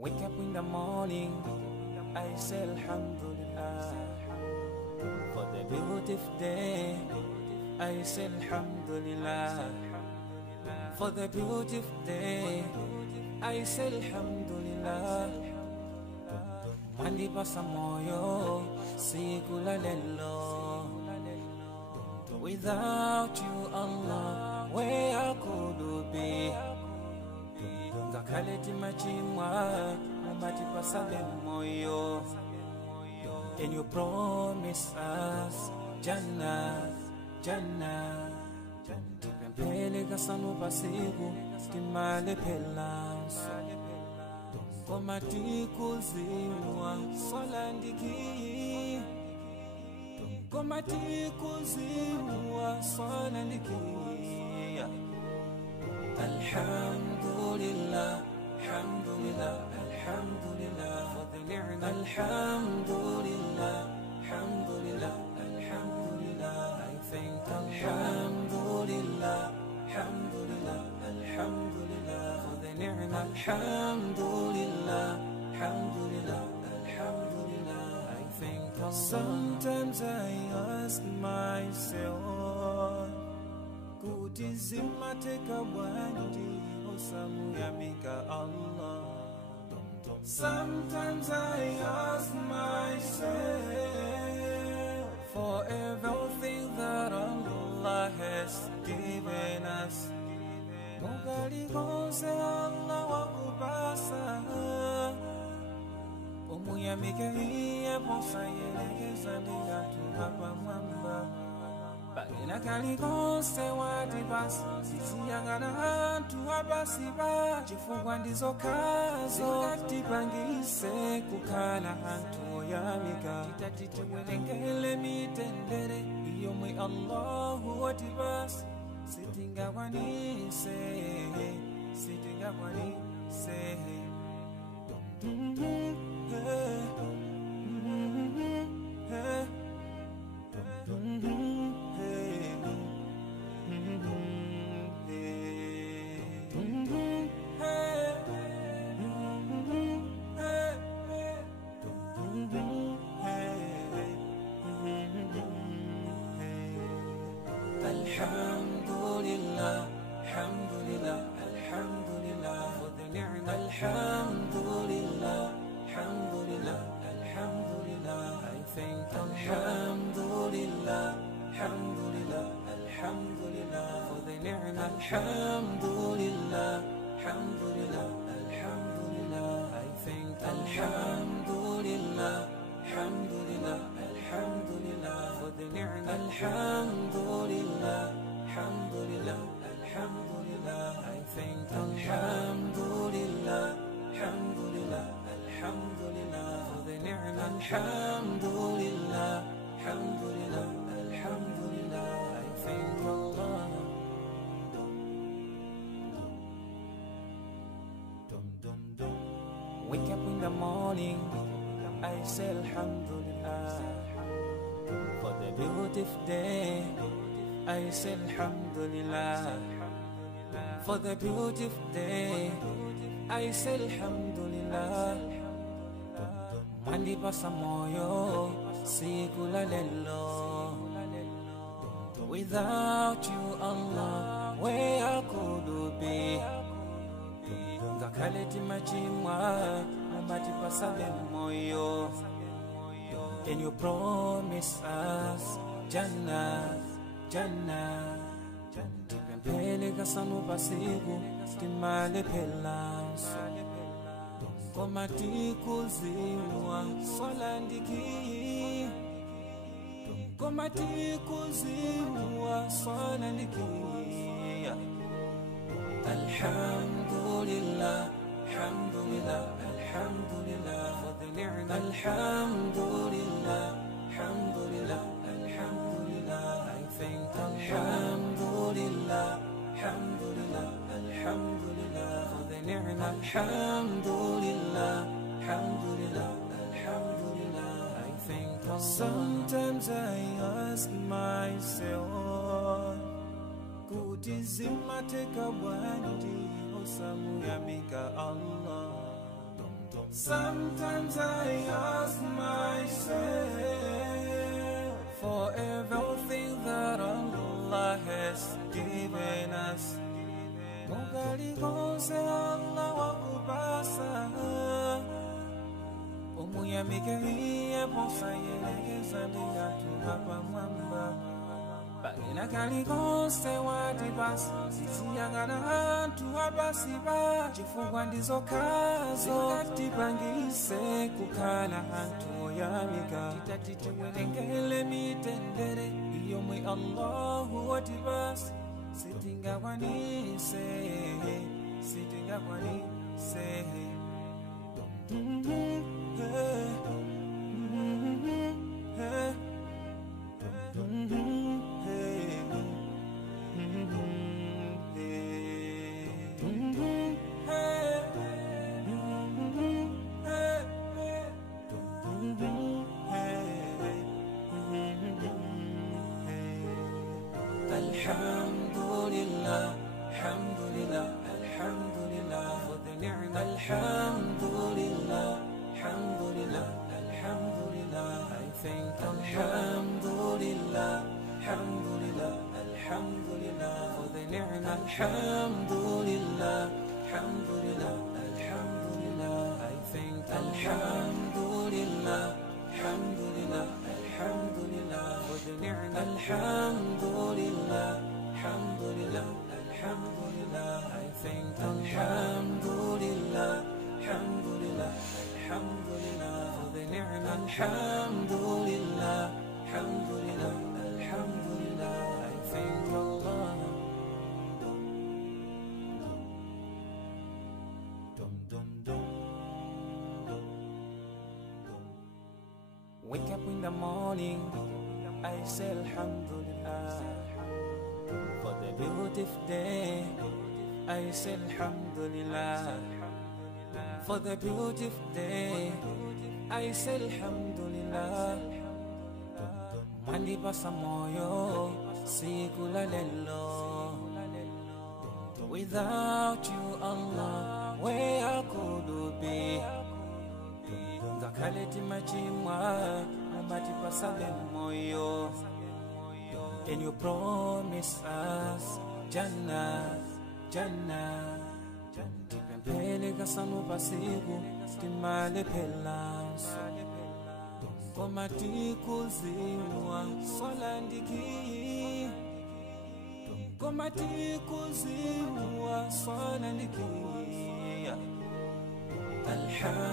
Wake up in the morning, I say Alhamdulillah. For the beautiful day, I say Alhamdulillah. For the beautiful day, I say Alhamdulillah. Mandi pasa moyo, sikula lelo. Without you, Allah, where could be? Ngakaleti machimwa, mabati pasale moyo. And you promise us Jannah, Jannah. Tipempele kasanu pasiku, timale pelanso. Komati kuziwa, solandiki. Komati kuziwa, solandiki. Alhamdulillah, alhamdulillah, alhamdulillah for the ni'mah. Alhamdulillah, alhamdulillah, alhamdulillah. I thank Alhamdulillah, alhamdulillah, alhamdulillah for the ni'mah. Alhamdulillah, alhamdulillah, alhamdulillah. I thank Allah. Sometimes I ask myself, kutizima teka wandi osamu yamika Allah. Sometimes I ask myself for everything that Allah has given us. Mugali konse Allah wakupasa. Umuyamike hiye posa yelegeza niyatu hapa mwamba. Bagina kalikonse watibasi sisiyangana hantu abasiba chifungwa ndizo kazo katipangise kukala hantu yamika titatitiwelengele mitendere iyo mwe Allahu watibasi sitingakwanise sitingakwanise Alhamdulillah, alhamdulillah, alhamdulillah for the ni'mah. Alhamdulillah, alhamdulillah, alhamdulillah. I thank Alhamdulillah, alhamdulillah, alhamdulillah for the ni'mah. Alhamdulillah, alhamdulillah, alhamdulillah. I thank Alhamdulillah, alhamdulillah, alhamdulillah for the ni'mah. Alhamdulillah, alhamdulillah, alhamdulillah. I thank Alhamdulillah, alhamdulillah, alhamdulillah for the ni'mah. Alhamdulillah, alhamdulillah, alhamdulillah. I thank Allah. Wake up in the morning, I say Alhamdulillah. For the beautiful day, I say Alhamdulillah. For the beautiful day, I say Alhamdulillah. Mandi pasa moyo, sikula lelo. Without you, Allah, where could be? Ngakaleti machimwa, mabati pasale moyo. And you promise us Jannah, Jannah. Tipempele kasanu pasiku, timale pelanso. Komati kuziwa, solandiki. Komati kuziwa, solandiki. Alhamdulillah, alhamdulillah, alhamdulillah for the ni'mah. Alhamdulillah, alhamdulillah, alhamdulillah. I thank Alhamdulillah, alhamdulillah, alhamdulillah for the ni'mah. Alhamdulillah, alhamdulillah, alhamdulillah. I thank Allah. Sometimes I ask myself, kutizima teka wandi osamu yamika Allah. Sometimes I ask myself for everything that Allah has given us. Mugali gonse Allah wa kupasa Umuyamike hiye posa yelegeza miyatu hapa mwamba Bagina kali gonse wadibasi Siyagana hantu abasiba Chifungwa ndizo kazo Katipangise kukana hantu yamika Titatiti welengele mitendere Iyo mwe Allahu wadibasi Sitinga wanise Alhamdulillah, alhamdulillah, alhamdulillah for the ni'mah. Alhamdulillah, alhamdulillah, alhamdulillah. I thank Alhamdulillah, alhamdulillah, alhamdulillah for the ni'mah. Alhamdulillah, alhamdulillah, alhamdulillah. I thank Alhamdulillah, alhamdulillah, alhamdulillah for the ni'mah. Alhamdulillah, alhamdulillah, alhamdulillah. I thank Alhamdulillah, alhamdulillah, alhamdulillah for the ni'mah. Alhamdulillah, alhamdulillah, alhamdulillah. I thank Allah. Wake up in the morning, I say Alhamdulillah. For the beautiful day, I say Alhamdulillah. For the beautiful day, I say Alhamdulillah. Mandi basa moyo, sikula lelo. Without you, Allah, where could be? Zakaleti machimwa, mabati pasale moyo. And you promise us Jannah, Jannah. Tipempele kasano pasiku, timale pelanso. Komati kuziwa, solandiki. Komati kuziwa, solandiki. Alhamdulillah.